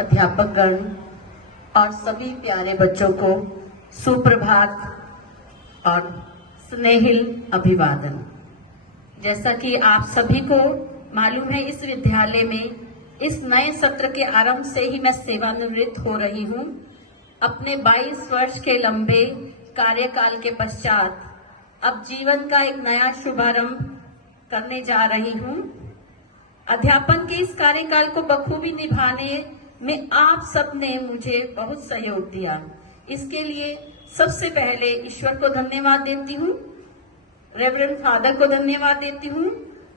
अध्यापकगण और सभी प्यारे बच्चों को सुप्रभात और स्नेहिल अभिवादन। जैसा कि आप सभी को मालूम है, इस विद्यालय में इस नए सत्र के आरंभ से ही मैं सेवानिवृत्त हो रही हूँ। अपने 22 वर्ष के लंबे कार्यकाल के पश्चात अब जीवन का एक नया शुभारंभ करने जा रही हूँ। अध्यापन के इस कार्यकाल को बखूबी निभाने में आप सबने मुझे बहुत सहयोग दिया। इसके लिए सबसे पहले ईश्वर को धन्यवाद देती हूँ, रेवरेंड फादर को धन्यवाद देती हूँ।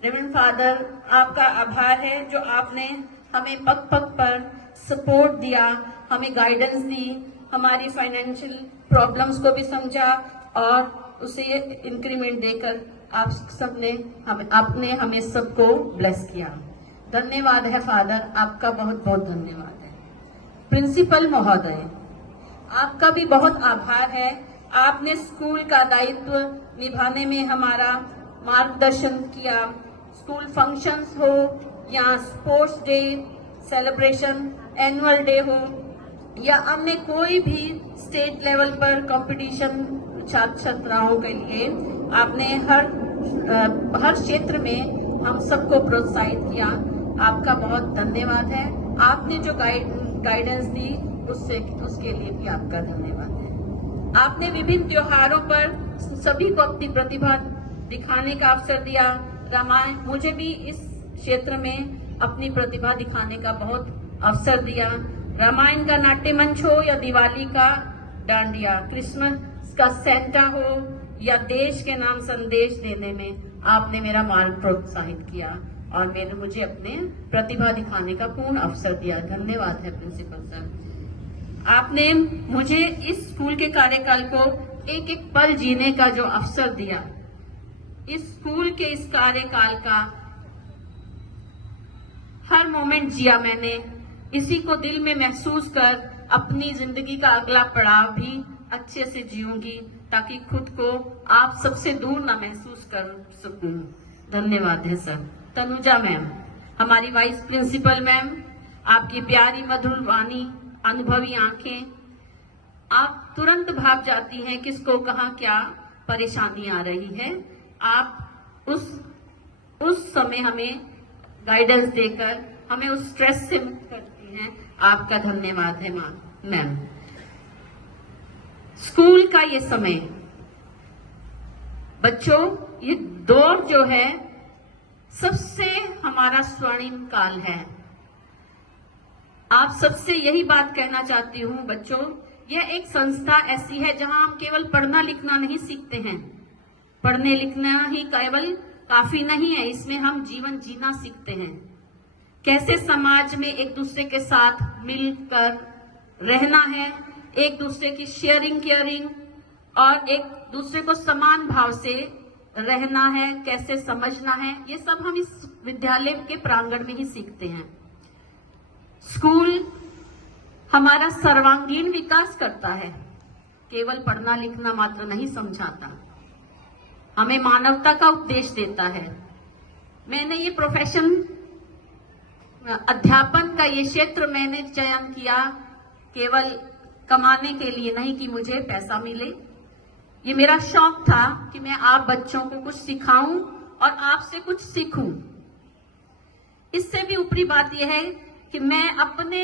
रेवरेंड फादर, आपका आभार है जो आपने हमें पग पग पर सपोर्ट दिया, हमें गाइडेंस दी, हमारी फाइनेंशियल प्रॉब्लम्स को भी समझा और उसे इंक्रीमेंट देकर आप सबने आपने हमें सबको ब्लेस किया। धन्यवाद है फादर, आपका बहुत बहुत धन्यवाद है। प्रिंसिपल महोदय, आपका भी बहुत आभार है। आपने स्कूल का दायित्व निभाने में हमारा मार्गदर्शन किया। स्कूल फंक्शंस हो या sports day celebration, annual day हो या अन्य कोई भी स्टेट लेवल पर कंपटीशन छात्र छात्राओं के लिए, आपने हर क्षेत्र में हम सबको प्रोत्साहित किया। आपका बहुत धन्यवाद है। आपने जो गाइडेंस दी उसके लिए भी आपका धन्यवाद है। आपने विभिन्न त्योहारों पर सभी को अपनी प्रतिभा दिखाने का अवसर दिया। रामायण, मुझे भी इस क्षेत्र में अपनी प्रतिभा दिखाने का बहुत अवसर दिया। रामायण का नाट्य मंच हो या दिवाली का डांडिया, क्रिसमस का सेंटा हो या देश के नाम संदेश देने में आपने मेरा मार्ग प्रोत्साहित किया और मुझे अपने प्रतिभा दिखाने का पूर्ण अवसर दिया। धन्यवाद है प्रिंसिपल सर। आपने मुझे इस स्कूल के कार्यकाल को एक एक पल जीने का जो अवसर दिया, इस स्कूल के इस कार्यकाल का हर मोमेंट जिया मैंने। इसी को दिल में महसूस कर अपनी जिंदगी का अगला पड़ाव भी अच्छे से जीऊंगी ताकि खुद को आप सबसे दूर ना महसूस कर सकूं। धन्यवाद है सर। तनुजा मैम, हमारी वाइस प्रिंसिपल मैम, आपकी प्यारी मधुर वाणी, अनुभवी आंखें, आप तुरंत भाप जाती हैं किसको कहाँ क्या परेशानी आ रही है। आप उस समय हमें गाइडेंस देकर हमें उस स्ट्रेस से मुक्त करती हैं। आपका धन्यवाद है मैम। स्कूल का ये समय, बच्चों, ये दौर जो है सबसे हमारा स्वर्णिम काल है। आप सबसे यही बात कहना चाहती हूँ बच्चों, यह एक संस्था ऐसी है जहां हम केवल पढ़ना लिखना नहीं सीखते हैं। पढ़ने लिखना ही केवल काफी नहीं है, इसमें हम जीवन जीना सीखते हैं। कैसे समाज में एक दूसरे के साथ मिलकर रहना है, एक दूसरे की शेयरिंग केयरिंग और एक दूसरे को समान भाव से रहना है, कैसे समझना है, ये सब हम इस विद्यालय के प्रांगण में ही सीखते हैं। स्कूल हमारा सर्वांगीण विकास करता है, केवल पढ़ना लिखना मात्र नहीं समझाता, हमें मानवता का उपदेश देता है। मैंने ये प्रोफेशन, अध्यापन का ये क्षेत्र मैंने चयन किया केवल कमाने के लिए नहीं कि मुझे पैसा मिले। ये मेरा शौक था कि मैं आप बच्चों को कुछ सिखाऊं और आपसे कुछ सीखूं। इससे भी ऊपरी बात यह है कि मैं अपने